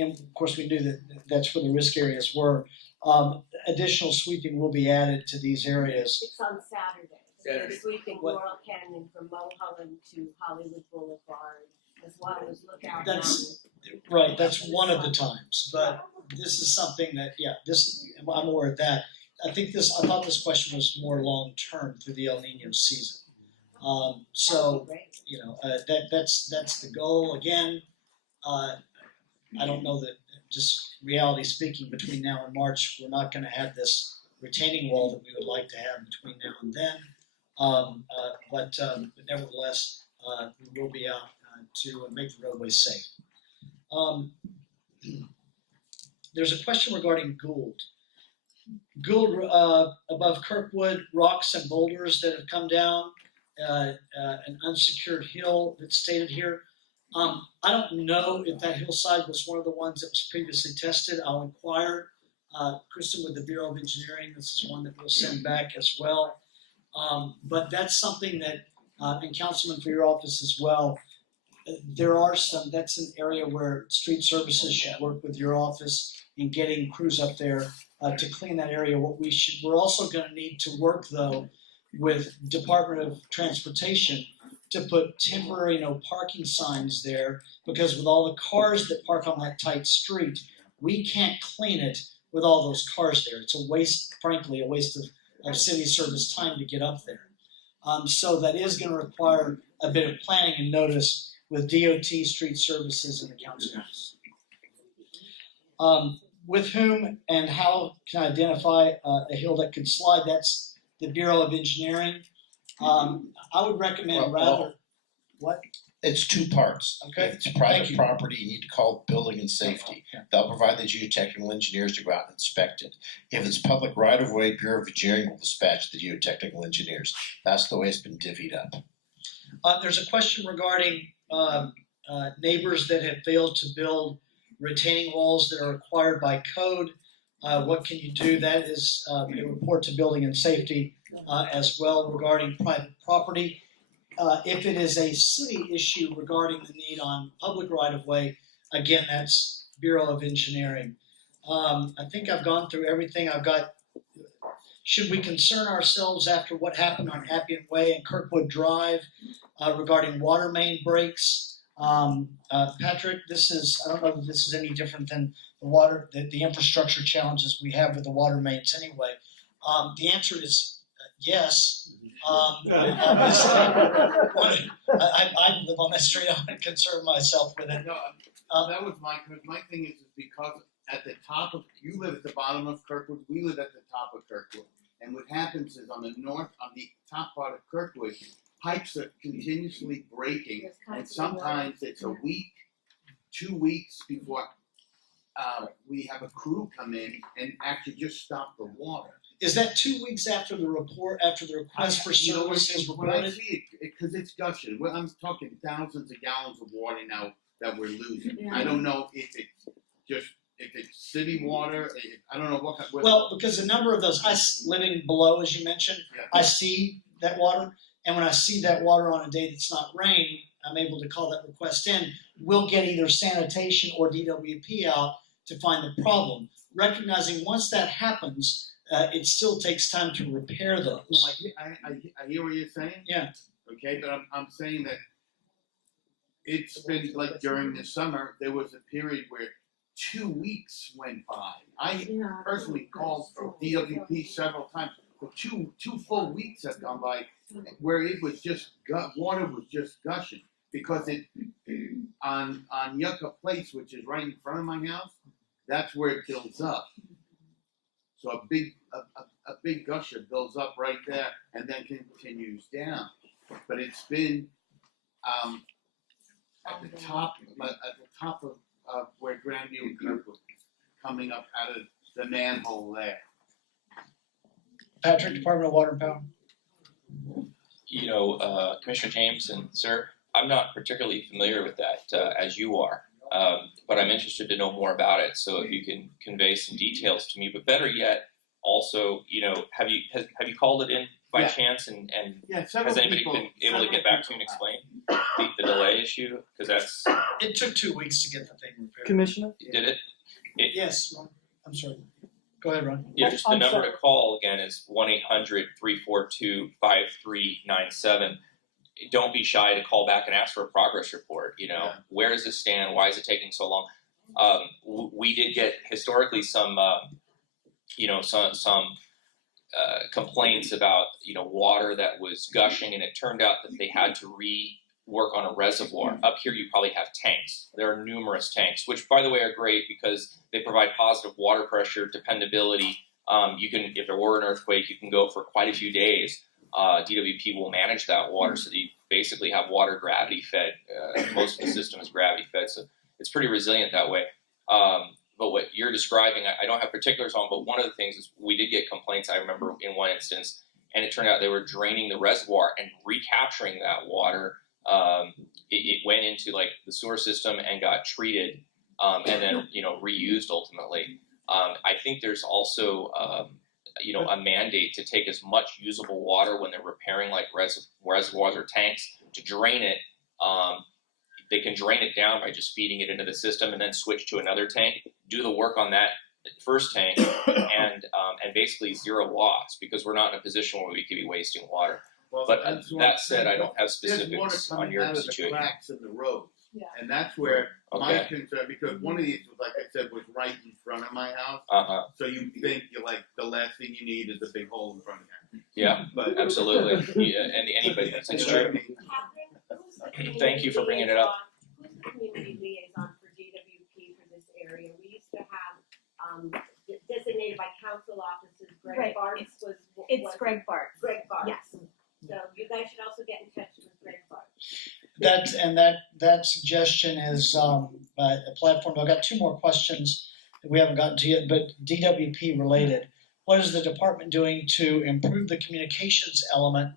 and of course we knew that that's where the risk areas were. Additional sweeping will be added to these areas. It's on Saturday. They're sweeping Laurel Canyon from Mulholland to Hollywood Boulevard, as well as Lookout Mountain. Right, that's one of the times, but this is something that, I'm aware of that. I thought this question was more long-term through the El Nino season. That's the goal. Again, I don't know that, just reality speaking, between now and March, we're not going to have this retaining wall that we would like to have between now and then. But nevertheless, we will be out to make the roadways safe. There's a question regarding Gould. Gould, above Kirkwood, rocks and boulders that have come down, an unsecured hill that's stated here. I don't know if that hillside was one of the ones that was previously tested. I'll inquire. Kristen with the Bureau of Engineering, this is one that we'll send back as well. But that's something that, and Councilman, for your office as well, that's an area where street services should work with your office in getting crews up there to clean that area. We're also going to need to work, though, with Department of Transportation to put temporary no parking signs there, because with all the cars that park on that tight street, we can't clean it with all those cars there. It's a waste, frankly, a waste of city service time to get up there. So that is going to require a bit of planning and notice with DOT, street services, and the council office. With whom and how can I identify a hill that could slide? That's the Bureau of Engineering. I would recommend what? It's two parts. Okay. If it's private property, you need to call building and safety. Okay. They'll provide the geotechnical engineers to go out and inspect it. If it's public right-of-way, Bureau of Engineering will dispatch the geotechnical engineers. That's the way it's been divvied up. There's a question regarding neighbors that have failed to build retaining walls that are required by code. What can you do? That is a report to building and safety as well regarding private property. If it is a city issue regarding the need on public right-of-way, again, that's Bureau of Engineering. I think I've gone through everything. I've got, should we concern ourselves after what happened on Appian Way and Kirkwood Drive regarding water main breaks? Patrick, I don't know if this is any different than the infrastructure challenges we have with the water mains anyway. The answer is yes. Obviously, I live on that street. I'm going to concern myself with it. No, that was my thing is because at the top of, you live at the bottom of Kirkwood, we live at the top of Kirkwood. And what happens is on the top part of Kirkwood, pipes are continuously breaking, and sometimes it's a week, 2 weeks before we have a crew come in and actually just stop the water. Is that 2 weeks after the request for service is reported? When I see it, because it's gushing. Well, I'm talking thousands of gallons of water now that we're losing. Yeah. I don't know if it's city water. I don't know what kind. Well, because a number of those, living below, as you mentioned, yeah. I see that water, and when I see that water on a day that's not rain, I'm able to call that request in. We'll get either sanitation or DWP out to find the problem. Recognizing once that happens, it still takes time to repair those. No, I hear what you're saying. Yeah. Okay, but I'm saying that it's been like during the summer, there was a period where 2 weeks went by. I personally called for DWP several times, but two full weeks have gone by where it was just water was just gushing because it on Yucca Place, which is right in front of my house, that's where it builds up. So a big gusher builds up right there and then continues down. But it's been at the top of where Grandview and Kirkwood, coming up out of the manhole there. Patrick, Department of Water and Power. Commissioner James and sir, I'm not particularly familiar with that as you are. But I'm interested to know more about it. So if you can convey some details to me, but better yet, also, have you called it in by chance and has anybody been able to get back to you and explain the delay issue? Because it took 2 weeks to get the thing repaired. Commissioner? Did it? Yes, Ron. I'm sorry. Go ahead, Ron. Yeah, just the I'm number sorry. to call again is 1-800-342-5397. Don't be shy to call back and ask for a progress report. Yeah. Where does this stand? Why is it taking so long? We did get historically some complaints about water that was gushing, and it turned out that they had to rework on a reservoir. Up here, you probably have tanks. There are numerous tanks, which, by the way, are great because they provide positive water pressure dependability. You can, if there were an earthquake, you can go for quite a few days. DWP will manage that water so that you basically have water gravity fed. Most of the system is gravity fed, so it's pretty resilient that way. But what you're describing, I don't have particulars on, but one of the things is we did get complaints, I remember in one instance, and it turned out they were draining the reservoir and recapturing that water. It went into like the sewer system and got treated, and then reused ultimately. I think there's also a mandate to take as much usable water when they're repairing like reservoirs or tanks to drain it. They can drain it down by just feeding it into the system and then switch to another tank, do the work on that first tank, and basically zero loss because we're not in a position where we could be wasting water. Well, But that's what that I'm said, saying. I don't have There's water specifics coming on your out of the situation. cracks in the road. Yeah. And that's where my Okay. concern, because one of these, like I said, was right in front of my house. Uh-huh. So you think the last thing you need is a big hole in front of you. Yeah, But absolutely. Yeah, and anybody, it's You know true. what I mean? Catherine, who's the community Thank you for bringing it up. Who's the community liaison for DWP for this area? We used to have, designated by council officers, Greg Right. Bartz was. It's Greg Bart. Greg Bartz. Yes. So you guys should also get in touch with Greg Bartz. That suggestion is a platform. I've got two more questions that we haven't gotten to yet, but DWP related. What is the department doing to improve the communications element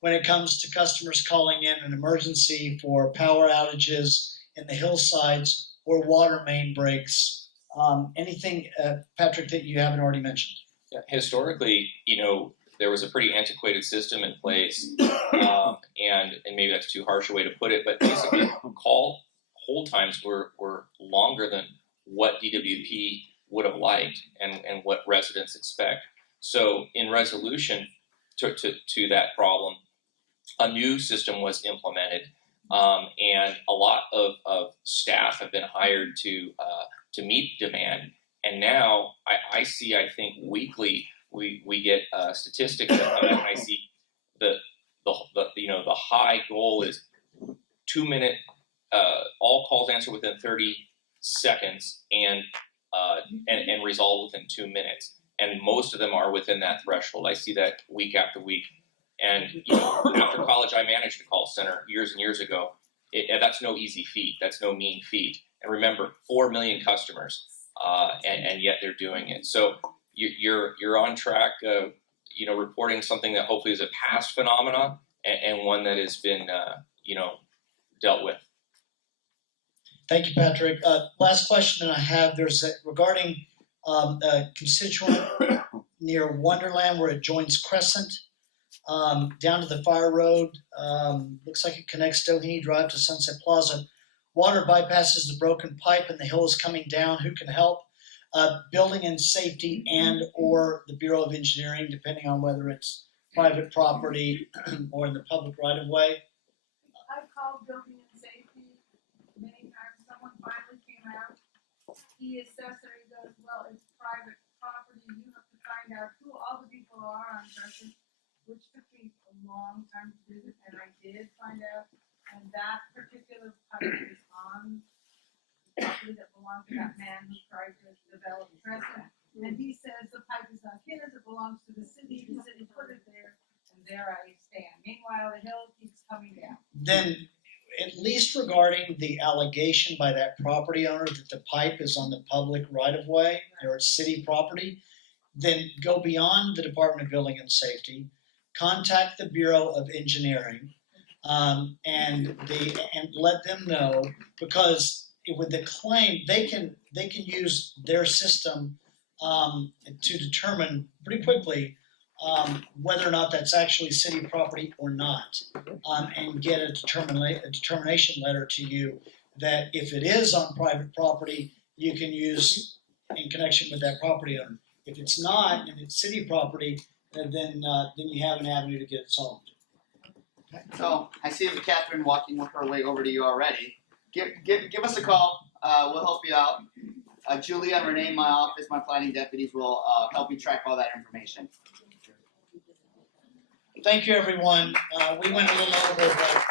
when it comes to customers calling in an emergency for power outages in the hillsides or water main breaks? Anything, Patrick, that you haven't already mentioned? Yeah, historically, there was a pretty antiquated system in place, and maybe that's too harsh a way to put it, but basically hold times were longer than what DWP would have liked and what residents expect. So in resolution to that problem, a new system was implemented, and a lot of staff have been hired to meet demand. And now I see, I think weekly, we get statistics that come out, and I see the high goal is 2 minute all calls answered within 30 seconds and resolved within 2 minutes, and most of them are within that threshold. I see that week after week, and after college I managed a call center years and years ago. And that's no easy feat. That's no mean feat. And remember, 4 million customers, and yet they're doing it. So you're on track, reporting something that hopefully is a past phenomena and one that has been, dealt with. Thank you, Patrick. Last question that I have, regarding a constituent near Wonderland where it joins Crescent, down to the Fire Road. Looks like it connects Doheny Drive to Sunset Plaza. Water bypasses the broken pipe and the hill is coming down. Who can help? Building and Safety and or the Bureau of Engineering, depending on whether it's private property or in the public right of way. I called Building and Safety many times. Someone finally came out. The assessor goes, well, it's private property. You have to find out who all the people are on Crescent, which took me a long time to do, and I did find out. And that particular pipe is on the property that belonged to that man who tried to develop Crescent. And he says the pipe is not his, it belongs to the city put it there, and there I stand. Meanwhile, the hill keeps coming down. Then, at least regarding the allegation by that property owner that the pipe is on the public right of way or it's city property, then go beyond the Department of Building and Safety, contact the Bureau of Engineering, and let them know, because with the claim they can use their system to determine pretty quickly whether or not that's actually city property or not, and get a determination letter to you that if it is on private property, you can use in connection with that property owner. If it's not, and it's city property, then you have an avenue to get it solved. So I see Catherine walking with her way over to you already. Give us a call. We'll help you out. Julie and Renee, my office, my planning deputies will help you track all that information. Thank you, everyone. We went a little over, but